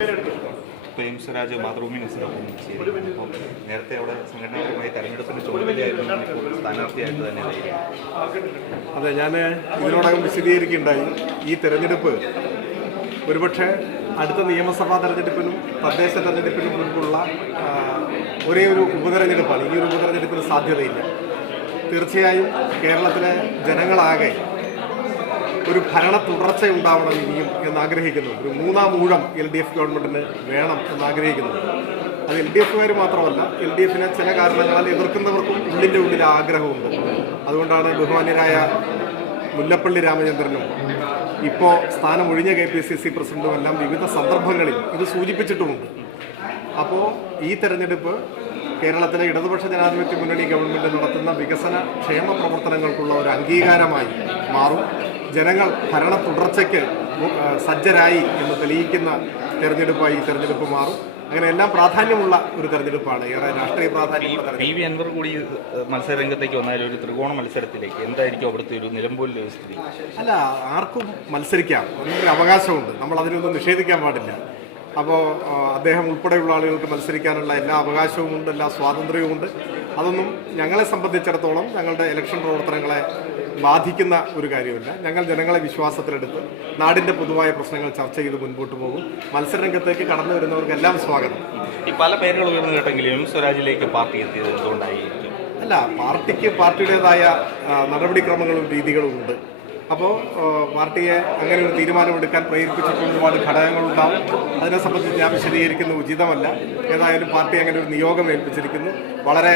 M Swaraj Mathrubhumi ന്യൂസിനൊപ്പം ചേരുന്നു. നേരത്തെ അവിടെ സംഘടനാപരമായി തെരഞ്ഞെടുപ്പിന് ചുമതലയായിരുന്നു, ഇപ്പോൾ സ്ഥാനാർത്ഥിയായിട്ട് തന്നെ. അതെ, ഞാൻ ഇതിനോടകം വിശദീകരിക്കുകയുണ്ടായി. ഈ തെരഞ്ഞെടുപ്പ് ഒരുപക്ഷെ അടുത്ത നിയമസഭാ തെരഞ്ഞെടുപ്പിനും തദ്ദേശ തെരഞ്ഞെടുപ്പിനും മുൻപുള്ള ഒരേ ഒരു ഉപതെരഞ്ഞെടുപ്പാണ്. ഇനിയൊരു ഉപതെരഞ്ഞെടുപ്പിന് സാധ്യതയില്ല. തീർച്ചയായും കേരളത്തിലെ ജനങ്ങളാകെ ഒരു ഭരണ തുടർച്ച ഉണ്ടാവണം ഇനിയും എന്നാഗ്രഹിക്കുന്നു. ഒരു മൂന്നാം ഊഴം LDF ഗവൺമെൻറ്റിന് വേണം എന്നാഗ്രഹിക്കുന്നു. അത് LDFകാർ മാത്രമല്ല, LDFനെ ചില കാരണങ്ങളാൽ എതിർക്കുന്നവർക്കും ഉള്ളിൻ്റെ ആഗ്രഹമുണ്ട്. അതുകൊണ്ടാണ് ബഹുമാന്യരായ മുല്ലപ്പള്ളി രാമചന്ദ്രനും ഇപ്പോൾ സ്ഥാനമൊഴിഞ്ഞ KPCC പ്രസിഡന്റും എല്ലാം വിവിധ സന്ദർഭങ്ങളിൽ ഇത് സൂചിപ്പിച്ചിട്ടുമുണ്ട്. അപ്പോൾ ഈ തെരഞ്ഞെടുപ്പ് കേരളത്തിലെ ഇടതുപക്ഷ ജനാധിപത്യ മുന്നണി ഗവൺമെൻറ് നടത്തുന്ന വികസന ക്ഷേമ പ്രവർത്തനങ്ങൾക്കുള്ള ഒരു അംഗീകാരമായി മാറും. ജനങ്ങൾ ഭരണ തുടർച്ചയ്ക്ക് സജ്ജരായി എന്ന് തെളിയിക്കുന്ന തെരഞ്ഞെടുപ്പായി ഈ തെരഞ്ഞെടുപ്പ് മാറും. അങ്ങനെ എല്ലാം പ്രാധാന്യമുള്ള ഒരു തെരഞ്ഞെടുപ്പാണ്, ഏറെ രാഷ്ട്രീയ പ്രാധാന്യമുള്ള തെരഞ്ഞെടുപ്പ്. PV അൻവർ കൂടി മത്സരരംഗത്തേക്ക് വന്നാൽ ഒരു ത്രികോണ മത്സരത്തിലേക്ക് എന്തായിരിക്കും അവിടുത്തെ ഒരു നിലമ്പൂരിലെ സ്ഥിതി? അല്ല, ആർക്കും മത്സരിക്കാം, അതിനൊരു അവകാശമുണ്ട്. നമ്മൾ അതിനൊന്നും നിഷേധിക്കാൻ പാടില്ല. അപ്പോൾ അദ്ദേഹം ഉൾപ്പെടെയുള്ള ആളുകൾക്ക് മത്സരിക്കാനുള്ള എല്ലാ അവകാശവുമുണ്ട്, എല്ലാ സ്വാതന്ത്ര്യവുമുണ്ട്. അതൊന്നും ഞങ്ങളെ സംബന്ധിച്ചിടത്തോളം ഞങ്ങളുടെ ഇലക്ഷൻ പ്രവർത്തനങ്ങളെ ബാധിക്കുന്ന ഒരു കാര്യമില്ല. ഞങ്ങൾ ജനങ്ങളെ വിശ്വാസത്തിലെടുത്ത് നാടിൻ്റെ പൊതുവായ പ്രശ്നങ്ങൾ ചർച്ച ചെയ്ത് മുൻപോട്ട് പോകും. മത്സരരംഗത്തേക്ക് കടന്നു വരുന്നവർക്കെല്ലാം സ്വാഗതം. ഈ പല പേരുകൾ ഉയർന്നു കേട്ടെങ്കിലും സ്വരാജിലേക്ക് പാർട്ടി എത്തിയത് എന്തുകൊണ്ടായിരിക്കും? അല്ല, പാർട്ടിക്ക് പാർട്ടിയുടേതായ നടപടിക്രമങ്ങളും രീതികളും ഉണ്ട്. അപ്പോൾ പാർട്ടിയെ അങ്ങനെ ഒരു തീരുമാനമെടുക്കാൻ പ്രേരിപ്പിച്ചിട്ടുള്ള ഒരുപാട് ഘടകങ്ങളുണ്ടാവും. അതിനെ സംബന്ധിച്ച് ഞാൻ വിശദീകരിക്കുന്നത് ഉചിതമല്ല. ഏതായാലും പാർട്ടി അങ്ങനെ ഒരു നിയോഗം ഏൽപ്പിച്ചിരിക്കുന്നു. വളരെ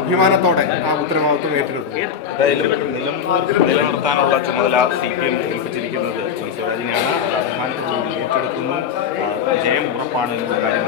അഭിമാനത്തോടെ ആ ഉത്തരവാദിത്വം ഏറ്റെടുക്കും. നിലനിർത്താനുള്ള ചുമതല CPM ഏൽപ്പിച്ചിരിക്കുന്നത് സ്വരാജിനെയാണ്. അഭിമാനത്തോടെ ഏറ്റെടുക്കുന്നു. ജയം ഉറപ്പാണ് എന്നുള്ള കാര്യം